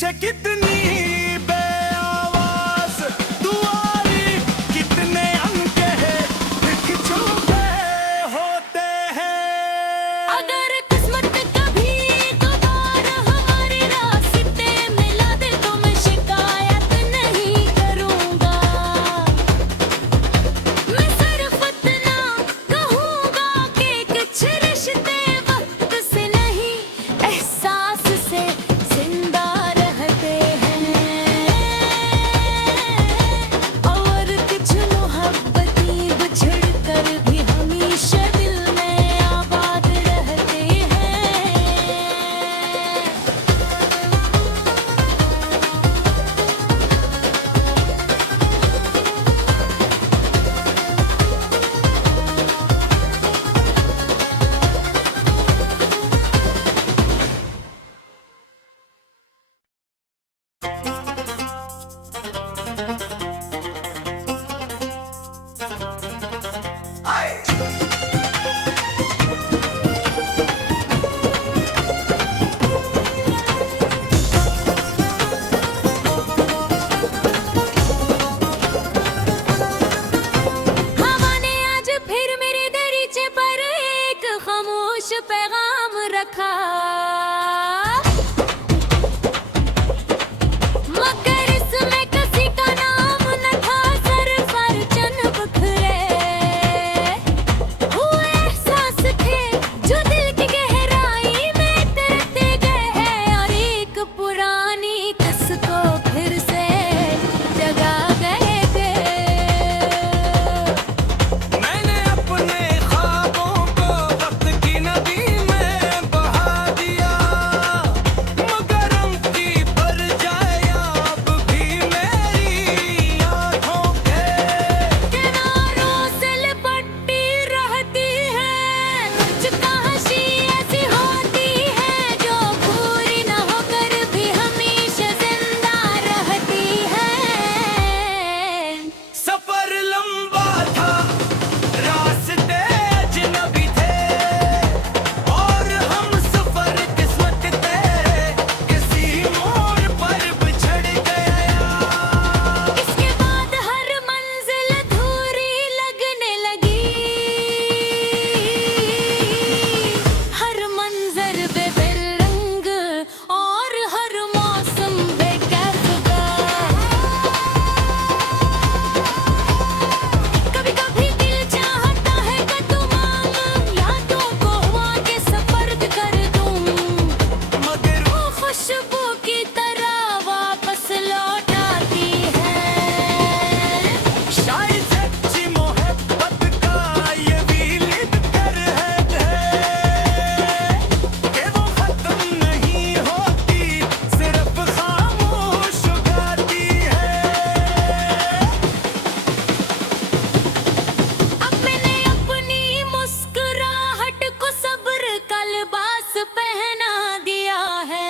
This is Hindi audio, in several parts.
पीछे कितनी बेआवाज दुआरी, कितने अनकहे दिख चुके होते हैं। अगर किस्मत कभी कभार हमारे रास्ते मिला दे तो मैं शिकायत नहीं करूंगा। मैं सिर्फ इतना कहूंगा कि कुछ रिश्ते वक्त से नहीं एहसास से जिंदा रहते हैं, और कुछ मोहब्बतें बिछड़ कर भी हमेशा दिल में आबाद रहते हैं। हवा ने आज फिर मेरे दरीचे पर एक खामोश पैगाम रखा, मगर इसमें किसी का नाम न था। सर पर चन बिखरे हुए एहसास थे जो दिल की गहराई में तैरते गए, और एक पुरानी कस को फिर से जगा गए थे। मैंने अपने ख्वाबों को वक्त की नदी में बहा दिया, मगर उनकी पर जाए अब भी मेरी आँखों के किनारों से लिपटी रहती है। कुछ कहानी ऐसी होती है जो पूरी न होकर भी हमेशा जिंदा रहती है। सफर लंबा था, रास्ते अजनबी थे, और हम सफर किस्मत तेरे किसी मोड़ पर बिछड़ गया। इसके बाद हर मंजिल अधूरी लगने लगी, हर मंजर बेरंग और हर मौसम बेकैफ था। कभी कभी दिल चाहता है कि तमाम यादों को आगे सफर्द कर दूं, मगर वो खुशबू की तरह वापस लौट आती है। शायद सच्ची मोहब्बत का ये भी लिखकर है कि वो खत्म नहीं होती, सिर्फ खामोश गाती है। अब मैंने अपनी मुस्कुराहट को सब्र का लिबास पहना दिया है।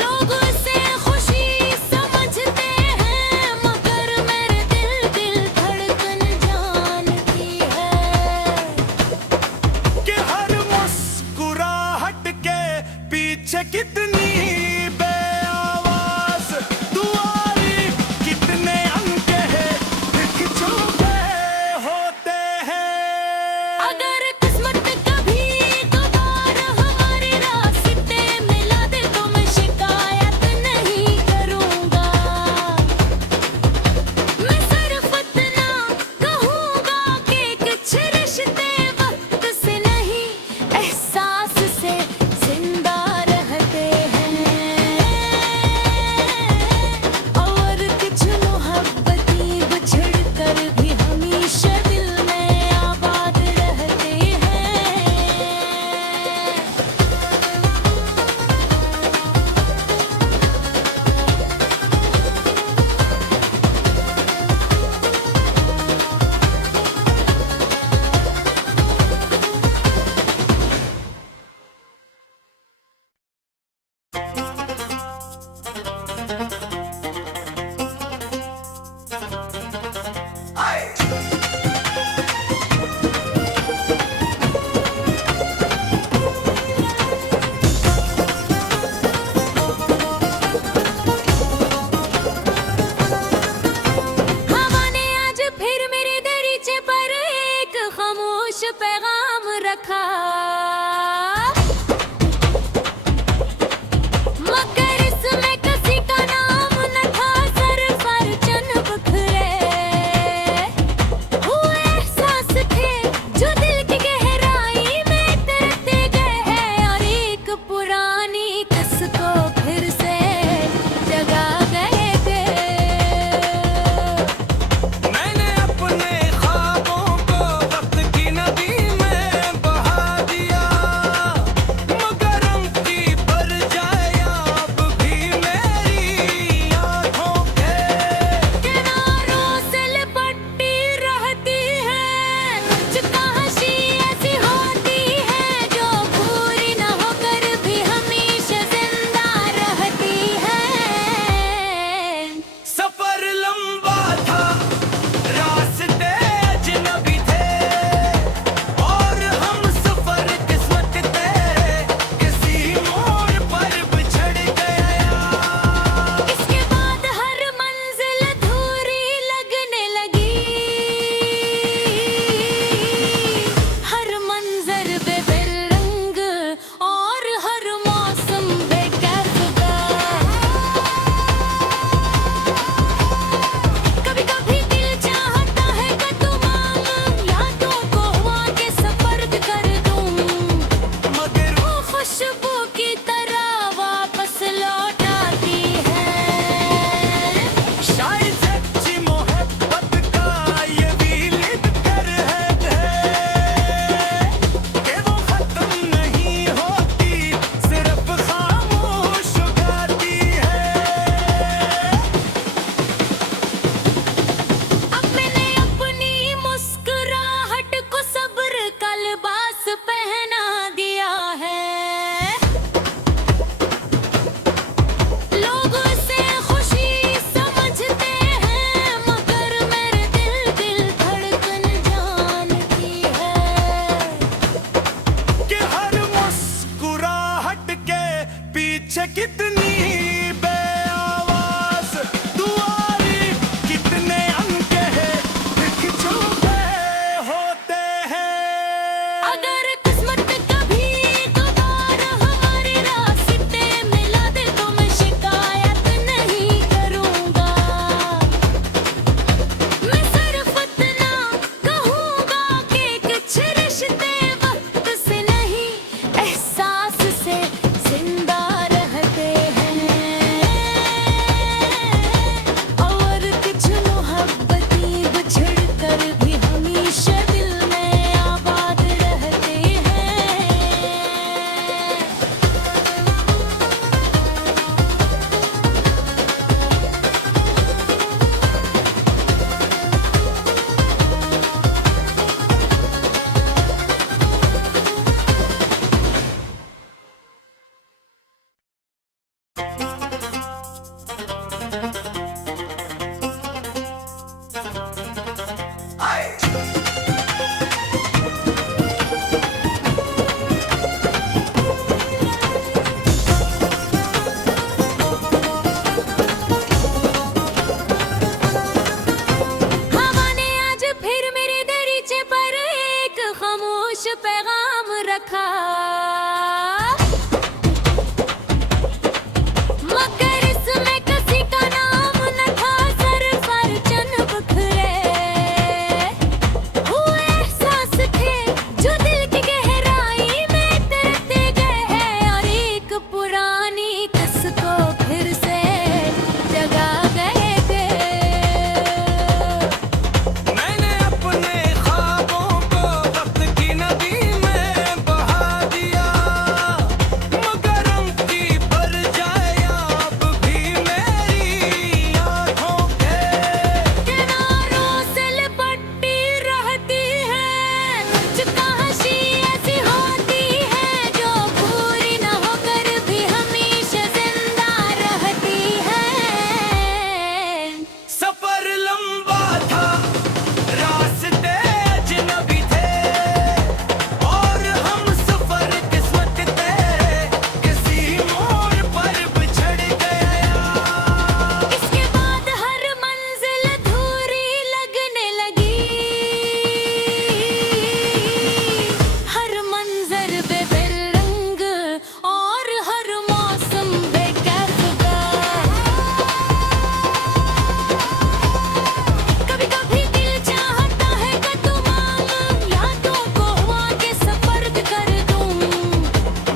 लोग उसे खुशी समझते हैं, मगर मेरे दिल धड़कन जानती है। कि हर मुस्कुराहट के पीछे कितनी बेआवाज दुआरी, कितने अनकहे दिख चुके होते हैं। अगर किस्मत कभी कभार हमारे रास्ते मिला दे तो मैं शिकायत नहीं करूंगा। मैं सिर्फ इतना कहूंगा कि कुछ रिश्ते वक्त से नहीं एहसास से जिंदा रहते हैं। खुशबू की तरह वापस लौटाती है। शायद सच्ची मोहब्बत का ये भी लिखकर है कि वो खत्म नहीं होती, सिर्फ खामोश गाती है। अब मैंने अपनी मुस्कुराहट को सब्र का लिबास पहना दिया है। लोग उसे खुशी समझते हैं, मगर मेरे दिल धड़कन जानती है। कि हर मुस्कुराहट के पीछे कितनी बेआवाज दुआरी, कितने अनकहे दिख चुके होते हैं। अगर किस्मत कभी कभार हमारे रास्ते मिला दे तो मैं शिकायत नहीं करूँगा। मैं सिर्फ इतना कहूँगा कि कुछ रिश्ते वक्त से नहीं, एहसास से जिंदा रहते हैं। और कुछ मोहब्बती बिछड़ कर भी हमेशा दिल में आबाद रहते हैं। हवा ने आज फिर मेरे दरीचे पर एक खामोश पैगाम रखा, मगर इसमें किसी का नाम न था। सर पर चन बिखरे हुए एहसास थे जो दिल की गहराई में तैरते गए, और एक पुरानी कस को फिर से जगा गए थे। मैंने अपने ख्वाबों को वक्त की नदी में बहा दिया, मगर उनकी पर जाए अब भी मेरी आँखों के किनारों से लिपटी रहती है। कुछ कहानी ऐसी होती है जो पूरी न होकर भी हमेशा जिंदा रहती है। सफर लंबा था, रास्ते अजनबी थे, और हम सफर किस्मत तेरे किसी मोड़ पर बिछड़ गया। इसके बाद हर मंजिल अधूरी लगने लगी, हर मंजर बेरंग और हर मौसम बेकैफ का। कभी कभी दिल चाहता है कि तमाम यादों को आगे सफर्द कर दूं,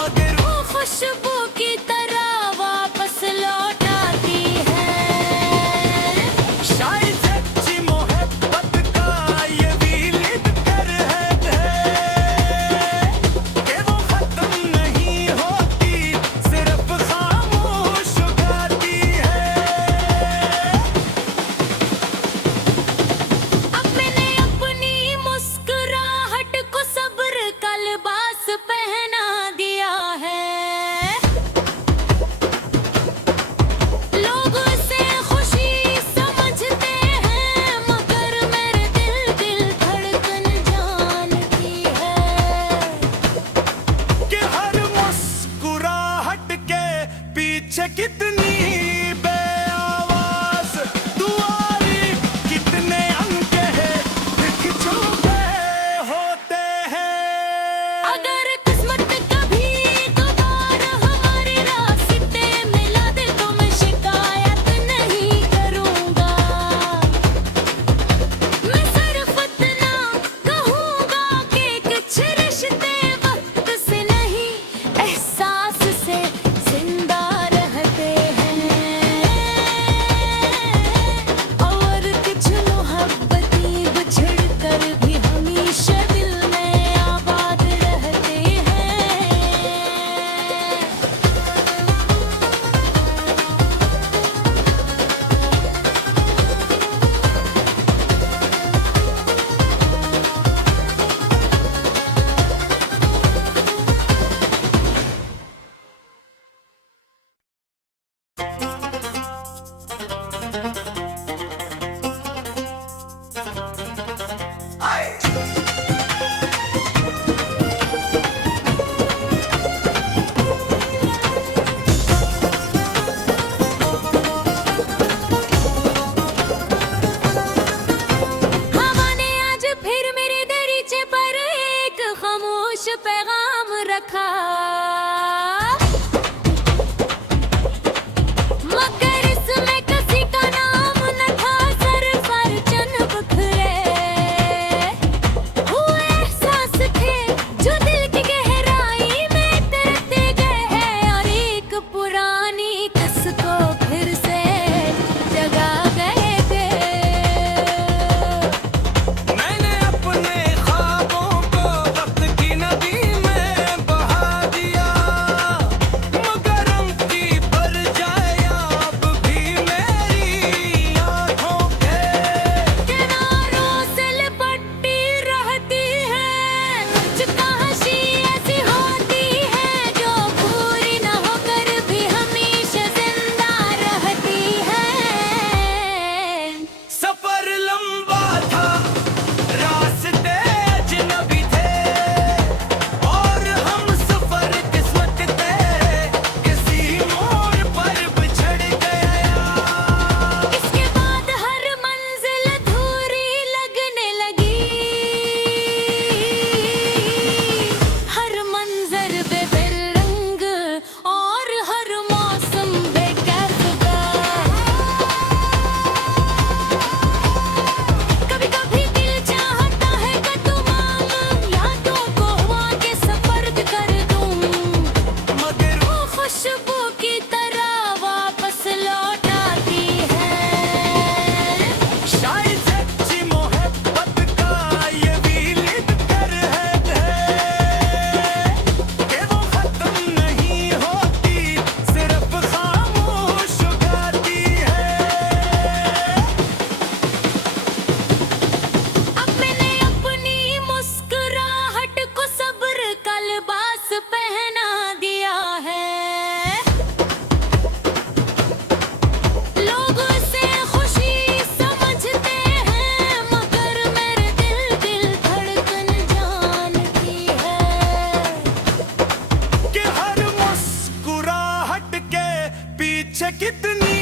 मगर वो खुशबू की तरह वापस लौटाती है। शायद सच्ची मोहब्बत का ये भी लिखकर है कि वो खत्म नहीं होती, सिर्फ खामोश गाती है। अब मैंने अपनी मुस्कुराहट को सब्र का लिबास पहना दिया है। लोग उसे खुशी समझते हैं, मगर मेरे दिल धड़कन जानती है। कि हर मुस्कुराहट के पीछे कितनी बेआवाज दुआरी, कितने अनकहे दिख चुके होते हैं। अगर किस्मत कभी कभार हमारे रास्ते मिला दे तो मैं शिकायत नहीं करूँगा। मैं सिर्फ इतना कहूँगा कि कुछ रिश्ते वक्त से नहीं, एहसास कितनी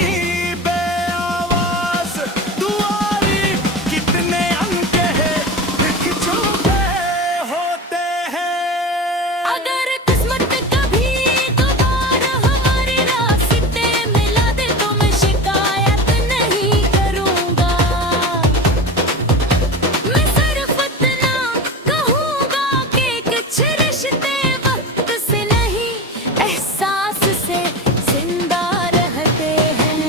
बेआवाज दुआरी, कितने अनकहे दिख चुके होते हैं। अगर किस्मत कभी दोबारा हमारे रास्ते मिला दे तो मैं शिकायत नहीं करूंगा। मैं सिर्फ इतना कहूंगा कि कुछ रिश्ते वक्त से नहीं एहसास से जिंदा रहते हैं,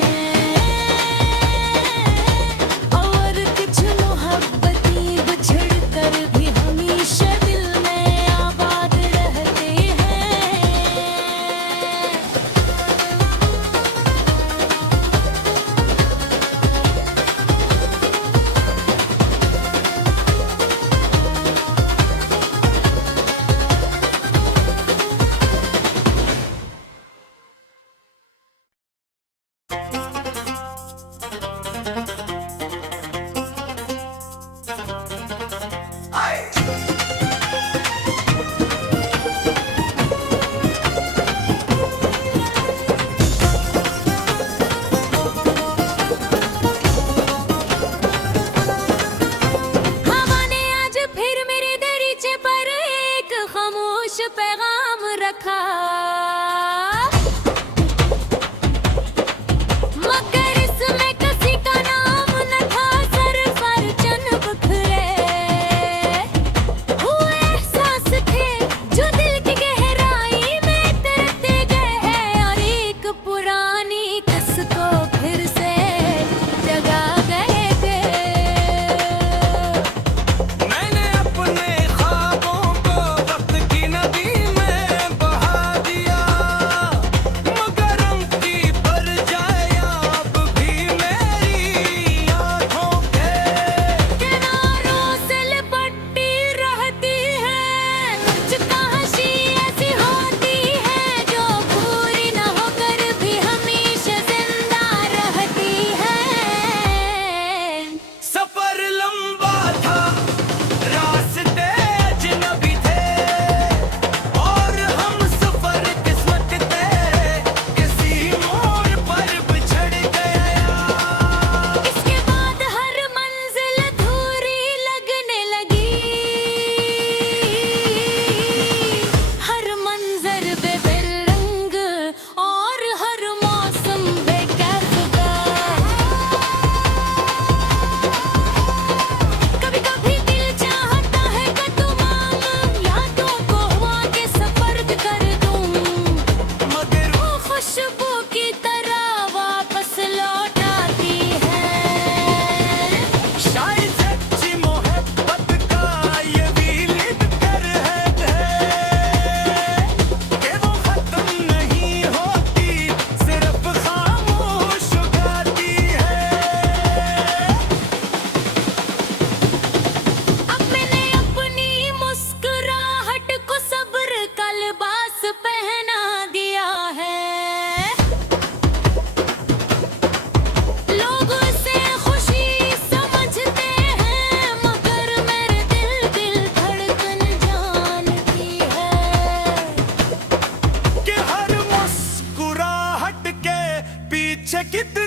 और कुछ मोहब्बतें बिछड़ कर भी हमेशा दिल में आबाद रहते हैं। हवा ने आज फिर मेरे दरीचे पर एक खामोश पैगाम रखा, मगर इसमें किसी का नाम न था। सर पर चन बिखरे हुए एहसास थे जो दिल की गहराई में तैरते गए, और एक पुरानी कस को फिर से जगा गए थे। मैंने अपने ख्वाबों को वक्त की नदी में बहा दिया, मगर उनकी पर जाए अब भी मेरी आँखों के किनारों से लिपटी रहती है। कुछ कहानी ऐसी होती है जो पूरी न होकर भी हमेशा जिंदा रहती है। सफर लंबा था, रास्ते अजनबी थे, और हम सफर किस्मत तेरे किसी मोड़ पर बिछड़ गया। इसके बाद हर मंजिल अधूरी लगने लगी, हर मंजर बेरंग और हर मौसम बेकैफियत। कभी कभी दिल चाहता है कि तमाम यादों को आगे सफर्द कर दूं, मगर वो खुशबू की तरह वापस लौट आती है। शायद सच्ची मोहब्बत का ये भी लिख कर है कि वो खत्म नहीं होती, सिर्फ खामोश गाती है। अब मैंने अपनी मुस्कुराहट को सब्र का लिबास पहना दिया है। लोग उसे खुशी समझते हैं, मगर मेरे दिल धड़कन जानती है। कि हर मुस्कुराहट के पीछे कितनी